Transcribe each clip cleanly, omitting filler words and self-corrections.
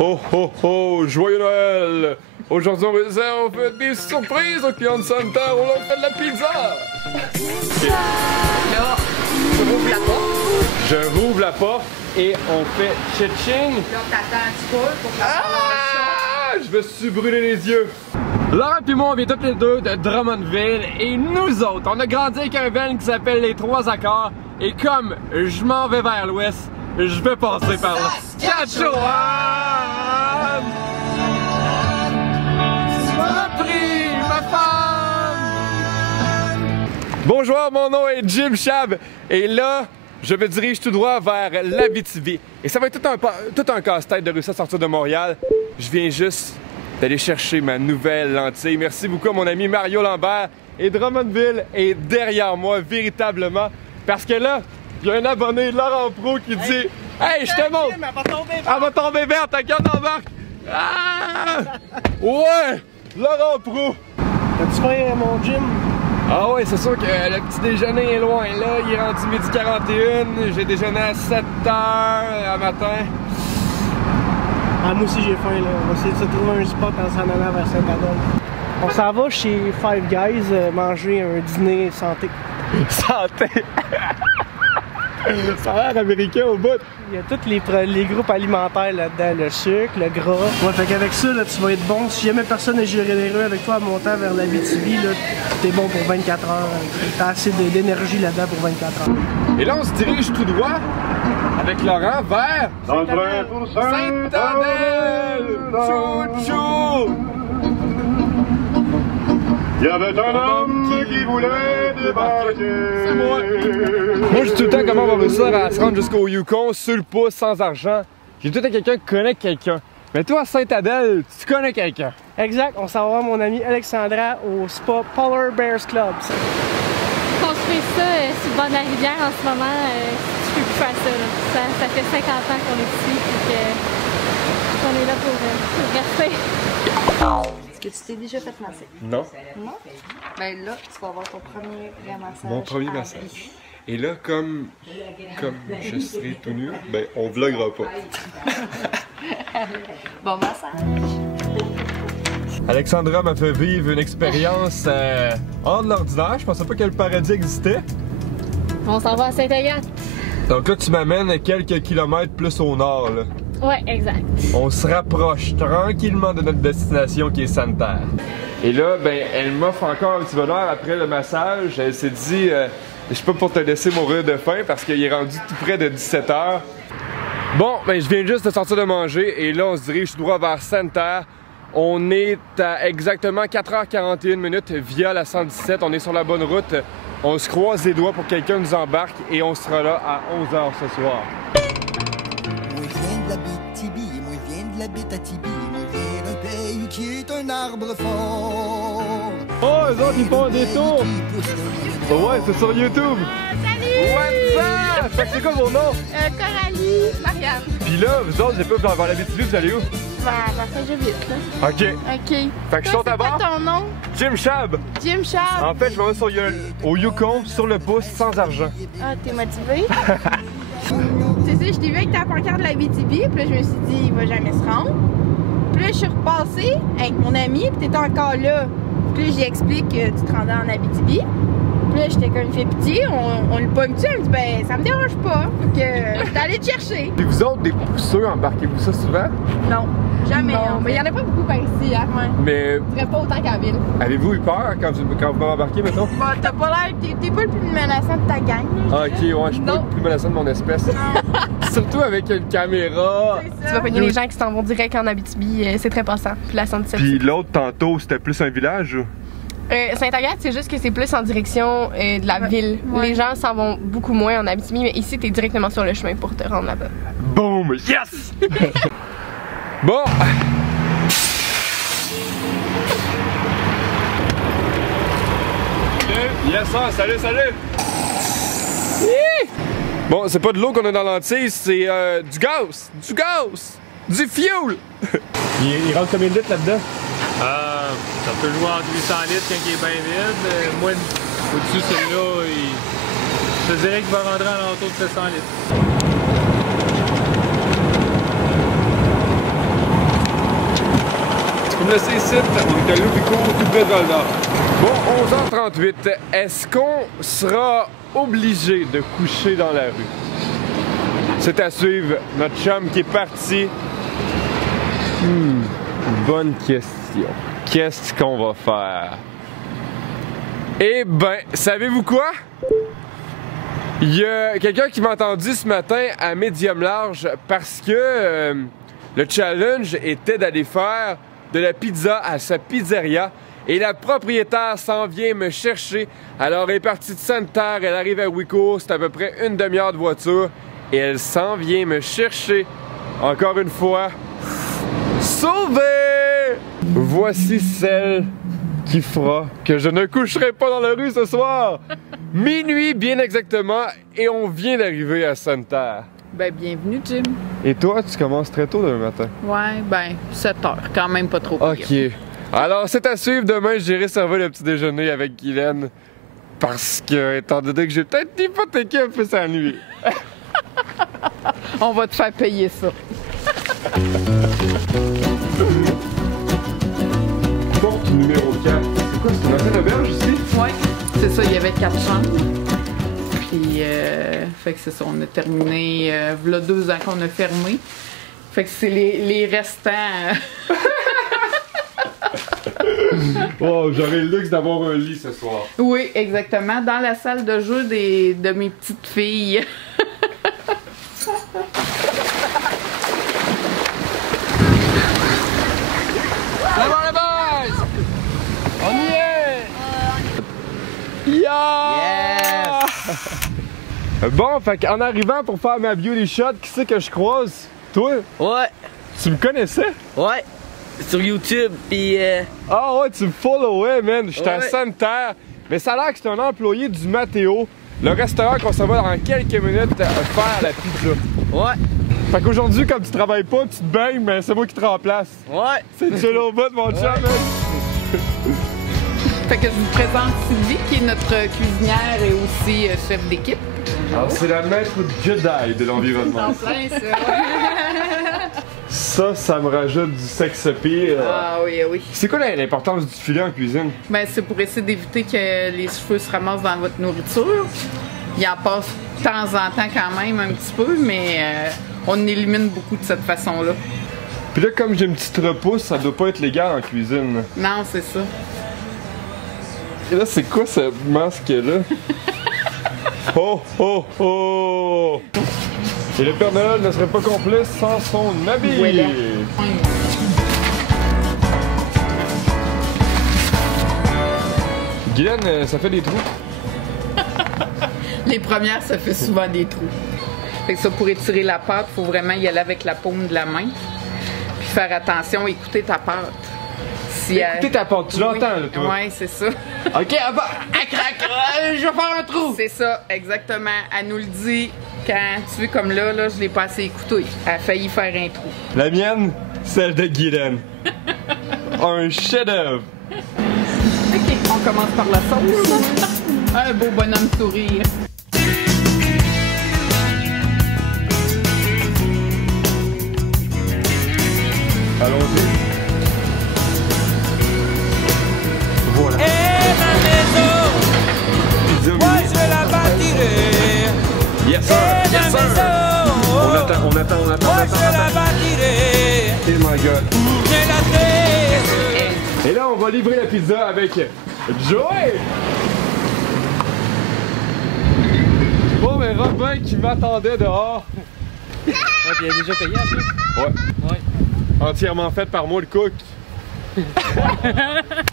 Oh oh oh, joyeux Noël! Aujourd'hui on fait des surprises aux clients de Santa, on leur fait de la pizza! Là, je rouvre la porte. Je rouvre la porte et on fait tchitching. Là, t'attends un petit peu pour que ça. Je me suis brûlé les yeux. Laurent et moi, on vient tous les deux de Drummondville et nous autres, on a grandi avec un band qui s'appelle Les Trois Accords et comme je m'en vais vers l'ouest, je vais passer par là. Saskatchewan! Tu m'as pris ma femme! Bonjour, mon nom est Jim Chab et là, je me dirige tout droit vers l'Abitibi. Et ça va être tout un casse-tête de réussir à sortir de Montréal. Je viens juste d'aller chercher ma nouvelle lentille. Merci beaucoup à mon ami Mario Lambert. Et Drummondville est derrière moi, véritablement. Parce que là, il y a un abonné, Laurent Pro, qui dit « Hey, je te montre! Elle va tomber verte, t'inquiète, embarque! Ah! Ouais! Laurent Pro! » T'as-tu faim, mon Jim? Ah ouais, c'est sûr que le petit déjeuner est loin. Là, il est rendu midi 41. J'ai déjeuné à 7 h à matin. Ah, moi aussi j'ai faim là. On va essayer de se trouver un spot en s'en allant vers Saint-Adèle. On s'en va chez Five Guys manger un dîner santé. Santé! Ça a l'air américain au bout. Il y a tous les groupes alimentaires là-dedans, le sucre, le gras. Ouais, fait qu'avec ça, là, tu vas être bon. Si jamais personne n'est généreux avec toi en montant vers l'Abitibi, là, t'es bon pour 24 heures. T'as assez d'énergie là-dedans pour 24 heures. Et là, on se dirige tout droit avec Laurent vers Saint-Adèle! Chou-chou! Il y avait un homme qui voulait débarquer. C'est moi! Moi, je dis tout le temps comment on va réussir à se rendre jusqu'au Yukon, sur le pouce, sans argent. J'ai tout le temps quelqu'un qui connaît quelqu'un. Mais toi, à Saint-Adèle, tu connais quelqu'un. Exact, on s'en va voir mon amie Alexandra au spa Polar Bears Club. Construire ça sur le bord de la rivière en ce moment, tu peux plus faire ça, là. Ça fait 50 ans qu'on est ici et qu'on est là pour rester. Est-ce que tu t'es déjà fait masser? Non. Non? Ben là, tu vas avoir ton premier vrai massage. Mon premier à massage. vie. Et là, comme je serai tout nu, ben on vloguera pas. Bon massage. Alexandra m'a fait vivre une expérience hors de l'ordinaire. Je pensais pas que le paradis existait. On s'en va à Saint-Agathe. Donc là, tu m'amènes quelques kilomètres plus au nord, là. Ouais, exact. On se rapproche tranquillement de notre destination qui est Santerre. Et là, ben, elle m'offre encore un petit bonheur après le massage. Elle s'est dit, je suis pas pour te laisser mourir de faim parce qu'il est rendu tout près de 17 h. Bon, ben, je viens juste de sortir de manger et là, on se dirige tout droit vers Santerre. On est à exactement 4h41 via la 117. On est sur la bonne route. On se croise les doigts pour que quelqu'un nous embarque et on sera là à 11 h ce soir. Moi je viens de la Bitibi, moi je viens de la Bétatibi, moi je viens d'un pays qui est un arbre fort. Oh, eux autres, ils font des tours! Ouais, c'est sur YouTube! Salut! What's up? Fait que c'est quoi mon nom? Coralie, Marianne. Pis là, vous autres, j'ai pas vers l'Abitibi, vous allez où? Vers Saint-Jovite, là. Ok. OK. Fait que je saute à bord? ton nom? Jim Chab! Jim Chab. En fait, je m'en vais au Yukon, sur le pouce, sans argent. Ah, t'es motivé? Tu sais, je t'ai vu avec ta pancarte de la BTB, puis là, je me suis dit, il va jamais se rendre. Puis là, je suis repassée avec mon ami, puis t'étais encore là. Puis là, j'explique que tu te rendais en Abitibi. Puis là, j'étais comme, il fait pitié, on le pogne-tu? Elle me dit, ben, ça me dérange pas. Fait que j'étais allée te chercher. Et vous autres, des pousseux, embarquez-vous ça souvent? Non, jamais. Non. Mais il y en a pas beaucoup par ici, hein. Ouais. Mais Je dirais pas autant qu'à ville. avez-vous eu peur quand vous m'embarquez, mettons? Bon, t'as pas l'air, t'es pas le plus menaçant de ta gang, là. Ah, ok, ouais, je suis pas Non. le plus menaçant de mon espèce. Surtout avec une caméra. C'est ça. Tu vas pogner les gens qui s'en vont direct en Abitibi, c'est très passant. Puis la 117. Puis l'autre, tantôt, c'était plus un village ou? Saint-Agathe, c'est juste que c'est plus en direction de la ville. Ouais. Les gens s'en vont beaucoup moins en Abitibi, mais ici, t'es directement sur le chemin pour te rendre là-bas. Boom! Yes! Bon! Yes, sir! Salut, salut! Hi! Bon, c'est pas de l'eau qu'on a dans l'antille, c'est du gaz! Du gaz! Du fuel! il rentre combien de litres là-dedans? Ça peut jouer entre 800 litres quand il est bien vide. Moi, au-dessus de celui-là, je te dirais qu'il va rentrer à l'entour de 700 litres. Comme le sait ici, on est à Loupico, tout près de Val-d'Or. Bon, 11h38. Est-ce qu'on sera obligé de coucher dans la rue? C'est à suivre. Notre chum qui est parti. Bonne question. Qu'est-ce qu'on va faire? Eh ben, savez-vous quoi? Il y a quelqu'un qui m'a entendu ce matin à Médium Large parce que le challenge était d'aller faire de la pizza à sa pizzeria et la propriétaire s'en vient me chercher. Alors elle est partie de Sainte-Terre, elle arrive à Wico, c'est à peu près une demi-heure de voiture et elle s'en vient me chercher. Encore une fois, sauvée! Voici celle qui fera que je ne coucherai pas dans la rue ce soir. Minuit bien exactement et on vient d'arriver à Sainte-Terre. Ben, bienvenue, Jim. Et toi, tu commences très tôt demain matin? Ouais, ben, 7 heures, quand même pas trop pire. OK. Alors, c'est à suivre. Demain, j'irai servir le petit déjeuner avec Guylaine. Parce que, étant donné que j'ai peut-être hypothéqué un peu sa nuit. On va te faire payer ça. Porte numéro 4. C'est quoi, c'est une ancienne auberge ici? Ouais, c'est ça, il y avait 4 chambres. Puis, fait que c'est ça, on a terminé, v'là 2 ans qu'on a fermé. Fait que c'est les restants. Oh, j'aurai le luxe d'avoir un lit ce soir. Oui, exactement, dans la salle de jeu de mes petites filles. C'est bon, les boys! On y est! Yeah! Bon, fait qu'en arrivant pour faire ma beauty shot, qui c'est que je croise? Toi? Ouais. Tu me connaissais? Ouais. Sur YouTube, pis Ah ouais, tu me followais, man. J'étais à Ouais. Sainte-Terre. Mais ça a l'air que c'est un employé du Matteo, le restaurant qu'on s'en va dans quelques minutes faire la pizza. Ouais. Fait qu'aujourd'hui, comme tu travailles pas, tu te baignes, mais c'est moi qui te remplace. Ouais. C'est chill au bout, mon chum, man. Fait que je vous présente Sylvie, qui est notre cuisinière et aussi chef d'équipe. Alors, c'est la maître Jedi de l'environnement. En plein, ça. Ça me rajoute du sex appeal. Ah oui, oui. C'est quoi l'importance du filet en cuisine? Ben, c'est pour essayer d'éviter que les cheveux se ramassent dans votre nourriture. Il en passe de temps en temps quand même un petit peu, mais on élimine beaucoup de cette façon-là. Puis là, comme j'ai une petite repousse, ça doit pas être légal en cuisine. Non, c'est ça. Et là, c'est quoi ce masque-là? Oh, oh, oh! Et le Père Noël ne serait pas complet sans son habit! Voilà. Guylaine, ça fait des trous? Les premières, ça fait souvent des trous. Fait que ça, pour étirer la pâte, il faut vraiment y aller avec la paume de la main. Puis faire attention, écouter ta pâte. Si Écoutez ta pâte, tu l'entends, là, toi? Oui, c'est ça. OK, elle craque! Je vais faire un trou! C'est ça, exactement. Elle nous le dit quand tu veux, comme là, je l'ai pas assez écouté. Elle a failli faire un trou. La mienne, celle de Guylaine. Un chef-d'œuvre! OK, on commence par la sauce. Un beau bonhomme sourire. Allons-y. Voilà. Et ma maison, moi je la bâtirai. Yes sir! Et Yes ma sir! maison, On attend. moi je la bâtirai. Oh my god. J'ai la tête. Et là, on va livrer la pizza avec Joey! Bon, mais Robin qui m'attendait dehors. Ouais, puis il a déjà payé après. Ouais. Ouais. Entièrement fait par moi, le cook.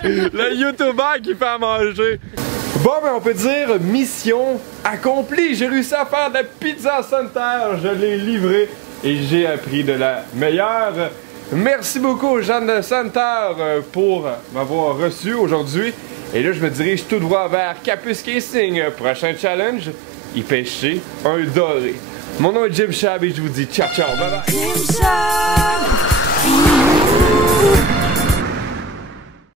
Le YouTuber qui fait à manger. Bon, ben on peut dire mission accomplie. J'ai réussi à faire de la pizza à Sainte-Terre. Je l'ai livrée et j'ai appris de la meilleure. Merci beaucoup aux gens de Sainte-Terre pour m'avoir reçu aujourd'hui. Et là, je me dirige tout droit vers Capus Casing. Prochain challenge, y pêcher un doré. Mon nom est Jim Chab et je vous dis ciao ciao, bye bye.